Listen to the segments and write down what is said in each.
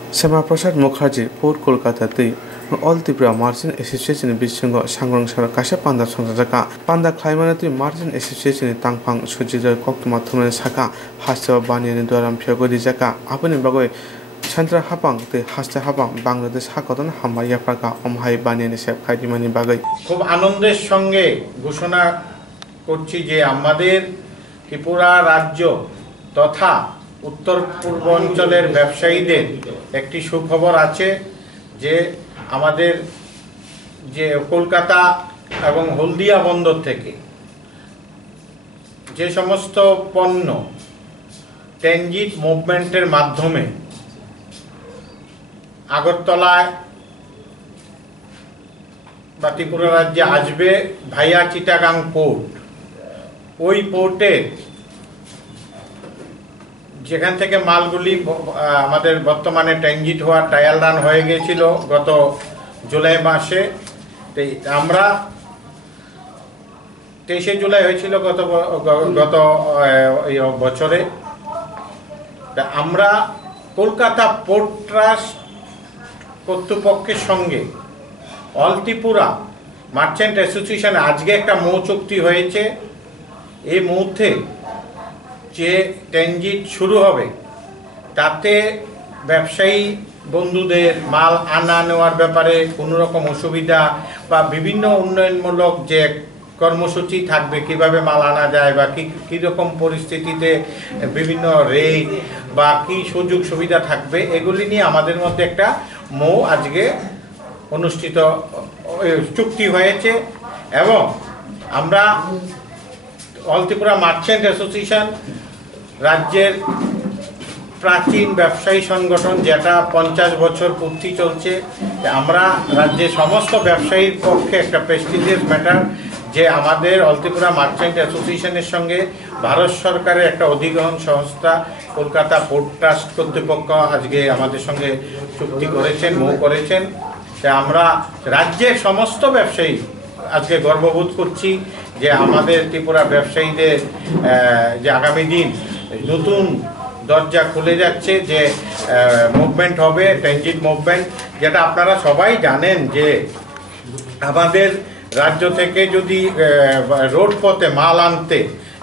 শ্যামাপ্রসাদ মুখার্জি পৌর কলকাতাতে all Tripura merchant association বিশৃঙ্গ সাংগ্রংসার কাশা পান্ডা সংসাजाका पान्दा ख्लाइमानति मार्चेन्ट एसोसिएशन तांगफां सुजिर कक्तमा थुमने साका हास्ते बानियानि द्वाराम फियागरि जाका आपनि बागै सान्त्रा हापां ते हास्ते हापां बांग्लादेश हाकदन हामबाया पाका अमहाय बानियानि सेब खाइदिमानि बागै खूब आनंदेर संगे घोषणा करछि जे आमादेर त्रिपुरा राज्य तथा उत्तर पूर्वांचलेर व्यवसायीदेर एकटी सुखबर आछे जे आमादेर जे कलकाता एवं हलदिया बंदर थेके जे समस्त पण्य ट्रानजिट मुभमेंटेर माध्यमे आगरतलाय बा त्रिपुरा राज्ये आसबे भाइया चिटागांग पोर्ट ओई पोर्टे যেখান থেকে মালগুলি আমাদের বর্তমানে ট্রানজিট হওয়ার ট্রায়াল রান হয়ে গিয়েছিল গত জুলাই মাসে। আমরা 23 জুলাই হয়েছিল গত বছরে। আমরা কলকাতা পোর্ট ট্রাস্ট কর্তৃপক্ষের সঙ্গে অল ত্রিপুরা মার্চেন্ট অ্যাসোসিয়েশন আজকে একটা মৌ চুক্তি হয়েছে। এই মুহূর্তে যে ট্রানজিট শুরু হবে তাতে ব্যবসায়ী বন্ধুদের মাল আনা নেওয়ার ব্যাপারে কোনো রকম অসুবিধা বা বিভিন্ন উন্নয়নমূলক যে কর্মসূচি থাকবে, কিভাবে মাল আনা যায় বা কী রকম পরিস্থিতিতে বিভিন্ন রেট বা কী সুযোগ সুবিধা থাকবে, এগুলি নিয়ে আমাদের মধ্যে একটা মৌ আজকে অনুষ্ঠিত চুক্তি হয়েছে। এবং আমরা অল ত্রিপুরা মার্চেন্ট অ্যাসোসিয়েশন রাজ্যের প্রাচীন ব্যবসায়ী সংগঠন, যেটা 50 বছর পূর্তি চলছে। আমরা রাজ্যের সমস্ত ব্যবসায়ীর পক্ষে একটা প্রেস্টিজিয়াস ম্যাটার যে আমাদের অল ত্রিপুরা মার্চেন্ট অ্যাসোসিয়েশনের সঙ্গে ভারত সরকারের একটা অধিগ্রহণ সংস্থা কলকাতা পোর্ট ট্রাস্ট কর্তৃপক্ষ আজকে আমাদের সঙ্গে চুক্তি করেছেন, মৌ করেছেন। আমরা রাজ্যের সমস্ত ব্যবসায়ী আজকে গর্ববোধ করছি যে আমাদের ত্রিপুরা ব্যবসায়ীদের যে আগামী দিন নতুন দরজা খুলে যাচ্ছে, যে মুভমেন্ট হবে ট্রানজিট মুভমেন্ট, যেটা আপনারা সবাই জানেন যে আমাদের রাজ্য থেকে যদি রোড পথে মাল আনতে,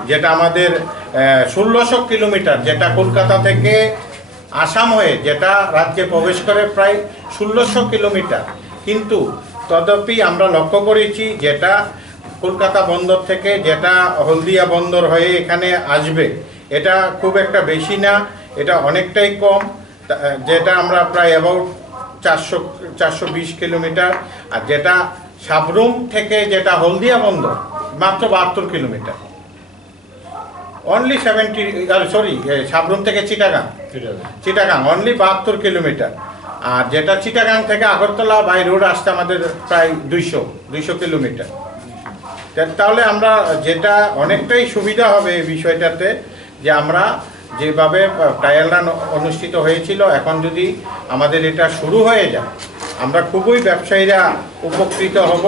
যেটা আমাদের 1600 কিলোমিটার, যেটা কলকাতা থেকে আসাম হয়ে যেটা রাজ্যে প্রবেশ করে প্রায় 1600 কিলোমিটার, কিন্তু তদপি আমরা লক্ষ্য করেছি যেটা কলকাতা বন্দর থেকে যেটা হলদিয়া বন্দর হয়ে এখানে আসবে এটা খুব একটা বেশি না, এটা অনেকটাই কম, যেটা আমরা প্রায় অ্যাবাউট 420 কিলোমিটার। আর যেটা সাবরুম থেকে যেটা হলদিয়া বন্দর মাত্র 72 কিলোমিটার, অনলি 70, সরি সাবরুম থেকে চিটাগাং অনলি 72 কিলোমিটার। আর যেটা চিটাগাং থেকে আগরতলা বাই রোড আসতে আমাদের প্রায় 200 কিলোমিটার। তাহলে আমরা যেটা অনেকটাই সুবিধা হবে এই বিষয়টাতে, যে আমরা যেভাবে ট্রায়াল রান অনুষ্ঠিত হয়েছিল, এখন যদি আমাদের এটা শুরু হয়ে যায় আমরা খুবই ব্যবসায়ীরা উপকৃত হব।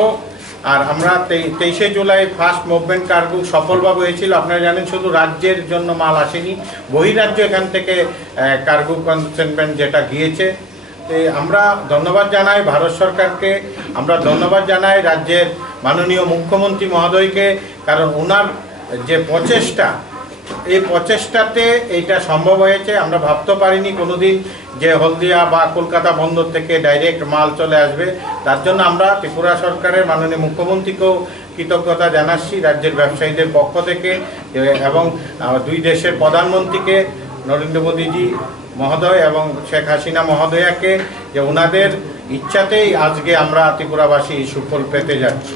আর আমরা 23 জুলাই ফার্স্ট মুভমেন্ট কার্গো সফলভাবে হয়েছিল। আপনারা জানেন শুধু রাজ্যের জন্য মাল আসেনি, বহিরাজ্য এখান থেকে কার্গো কনসেনমেন্ট যেটা গিয়েছে। আমরা ধন্যবাদ জানাই ভারত সরকারকে, আমরা ধন্যবাদ জানাই রাজ্যের মাননীয় মুখ্যমন্ত্রী মহোদয়কে, কারণ ওনার যে প্রচেষ্টা, এই প্রচেষ্টাতে এইটা সম্ভব হয়েছে। আমরা ভাবতে পারিনি কোনোদিন যে হলদিয়া বা কলকাতা বন্দর থেকে ডাইরেক্ট মাল চলে আসবে। তার জন্য আমরা ত্রিপুরা সরকারের মাননীয় মুখ্যমন্ত্রীকেও কৃতজ্ঞতা জানাচ্ছি রাজ্যের ব্যবসায়ীদের পক্ষ থেকে, এবং দুই দেশের প্রধানমন্ত্রীকে নরেন্দ্র মোদীজি মহোদয় এবং শেখ হাসিনা মহোদয়াকে, যে ওনাদের ইচ্ছাতেই আজকে আমরা ত্রিপুরাবাসী সুফল পেতে যাচ্ছি।